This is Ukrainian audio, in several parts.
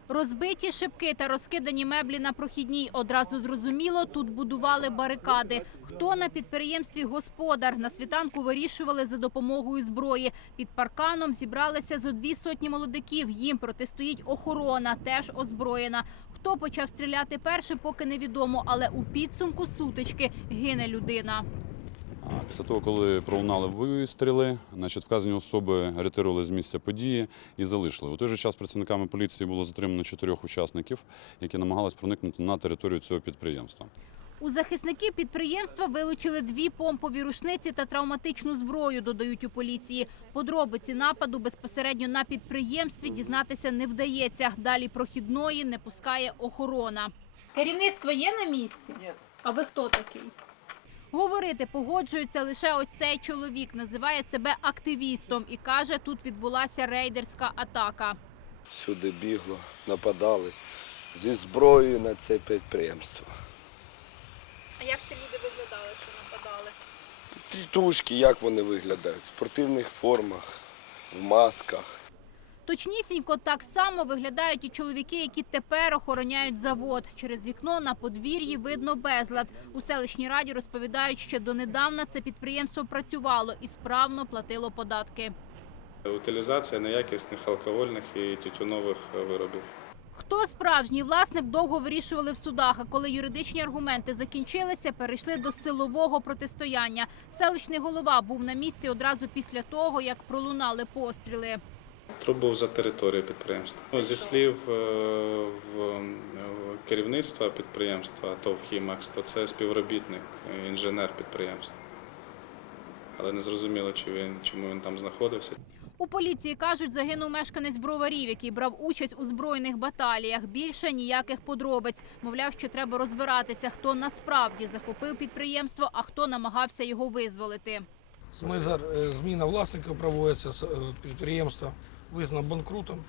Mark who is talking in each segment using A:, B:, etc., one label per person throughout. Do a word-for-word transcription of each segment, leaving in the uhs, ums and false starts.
A: Розбиті шибки та розкидані меблі на прохідній. Одразу зрозуміло, тут будували барикади. Хто на підприємстві господар? На світанку вирішували за допомогою зброї. Під парканом зібралися зо дві сотні молодиків. Їм протистоїть охорона, теж озброєна. Хто почав стріляти перший, поки невідомо, але у підсумку сутички гине людина.
B: Після того, коли пролунали вистріли, значить, вказані особи ретирували з місця події і залишили. У той же час працівниками поліції було затримано чотирьох учасників, які намагались проникнути на територію цього підприємства.
A: У захисників підприємства вилучили дві помпові рушниці та травматичну зброю, додають у поліції. Подробиці нападу безпосередньо на підприємстві дізнатися не вдається. Далі прохідної не пускає охорона. Керівництво є на місці?
C: Ні.
A: А ви хто такий? Говорити погоджується лише ось цей чоловік. Називає себе активістом і каже, тут відбулася рейдерська атака.
C: Сюди бігло, нападали зі зброєю на це підприємство.
A: А як ці люди виглядали, що нападали?
C: Тітушки, як вони виглядають? В спортивних формах, в масках.
A: Точнісінько так само виглядають і чоловіки, які тепер охороняють завод. Через вікно на подвір'ї видно безлад. У селищній раді розповідають, що донедавна це підприємство працювало і справно платило податки.
D: Утилізація неякісних алкогольних і тютюнових виробів.
A: Хто справжній власник, довго вирішували в судах, а коли юридичні аргументи закінчилися, перейшли до силового протистояння. Селищний голова був на місці одразу після того, як пролунали постріли.
D: Труп був за територією підприємства. Зі слів е, в керівництва підприємства ТОВ «Хімекс», то це співробітник, інженер підприємства. Але не зрозуміло, чи він, чому він там знаходився.
A: У поліції кажуть, загинув мешканець Броварів, який брав участь у збройних баталіях. Більше ніяких подробиць. Мовляв, що треба розбиратися, хто насправді захопив підприємство, а хто намагався його визволити.
E: Зміна власника проводиться, підприємство визнано банкрутом.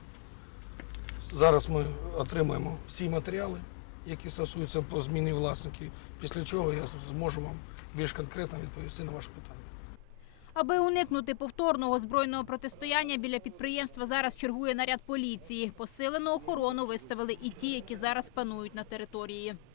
E: Зараз ми отримаємо всі матеріали, які стосуються по зміні власників, після чого я зможу вам більш конкретно відповісти на ваше питання.
A: Аби уникнути повторного збройного протистояння, біля підприємства зараз чергує наряд поліції. Посилену охорону виставили і ті, які зараз панують на території.